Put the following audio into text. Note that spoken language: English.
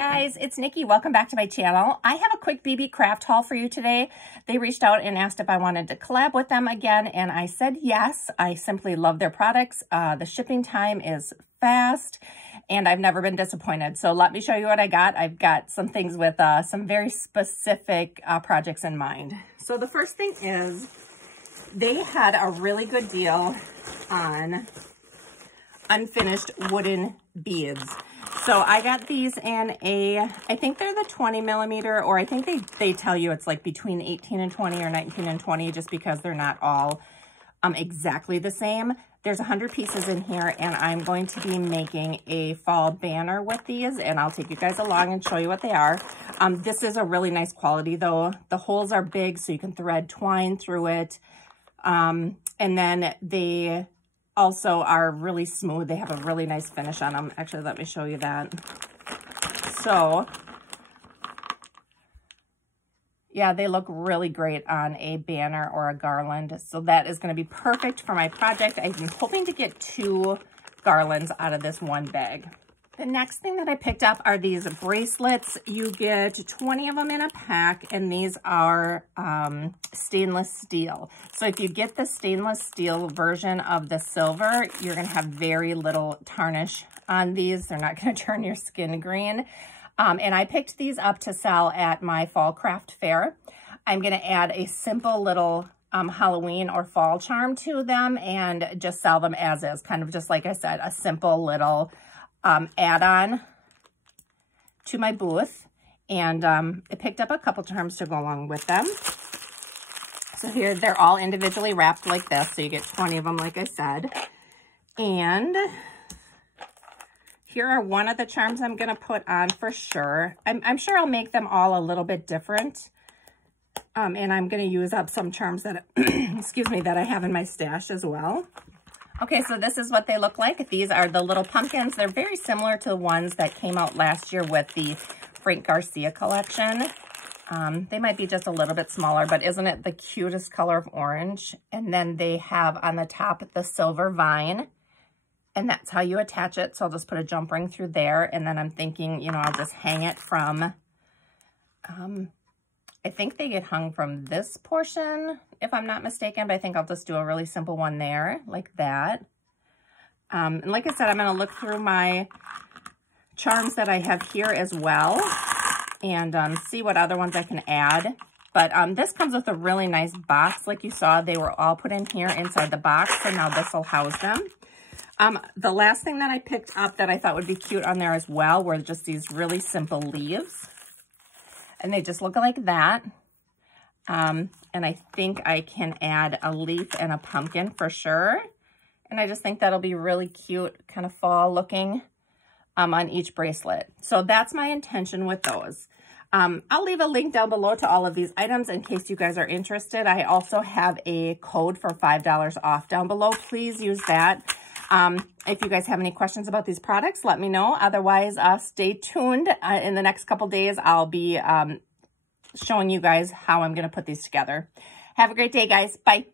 guys, it's Nikki. Welcome back to my channel. I have a quick BB craft haul for you today. They reached out and asked if I wanted to collab with them again, and I said yes. I simply love their products. The shipping time is fast, and I've never been disappointed. So let me show you what I got. I've got some things with some very specific projects in mind. So the first thing is they had a really good deal on unfinished wooden beads. So I got these in I think they're the 20 millimeter, or I think they tell you it's like between 18 and 20 or 19 and 20, just because they're not all exactly the same. There's 100 pieces in here, and I'm going to be making a fall banner with these, and I'll take you guys along and show you what they are. This is a really nice quality though. The holes are big, so you can thread twine through it. And then they also are really smooth. They have a really nice finish on them. Actually, let me show you that. So yeah, they look really great on a banner or a garland. So that is going to be perfect for my project. I'm hoping to get 2 garlands out of this one bag. The next thing that I picked up are these bracelets. You get 20 of them in a pack, and these are stainless steel. So if you get the stainless steel version of the silver, you're going to have very little tarnish on these. They're not going to turn your skin green. And I picked these up to sell at my fall craft fair. I'm going to add a simple little Halloween or fall charm to them and just sell them as is. Kind of just like I said, a simple little add-on to my booth. And I picked up a couple charms to go along with them. So here, they're all individually wrapped like this. So you get 20 of them, like I said. And here are one of the charms I'm going to put on for sure. I'm sure I'll make them all a little bit different. And I'm going to use up some charms that, excuse me, that I have in my stash as well. Okay, so this is what they look like. These are the little pumpkins. They're very similar to the ones that came out last year with the Frank Garcia collection. They might be just a little bit smaller, but isn't it the cutest color of orange? And then they have on the top the silver vine, and that's how you attach it. So I'll just put a jump ring through there, and then I'm thinking, you know, I'll just hang it from, I think they get hung from this portion, if I'm not mistaken, but I think I'll just do a really simple one there, like that. And like I said, I'm going to look through my charms that I have here as well and see what other ones I can add. But this comes with a really nice box. Like you saw, they were all put in here inside the box, so now this will house them. The last thing that I picked up that I thought would be cute on there as well were just these really simple leaves. And they just look like that. And I think I can add a leaf and a pumpkin for sure. And I just think that'll be really cute, kind of fall looking on each bracelet. So that's my intention with those. I'll leave a link down below to all of these items in case you guys are interested. I also have a code for $5 off down below. Please use that. If you guys have any questions about these products, let me know. Otherwise, stay tuned. In the next couple days, I'll be showing you guys how I'm going to put these together. Have a great day, guys. Bye.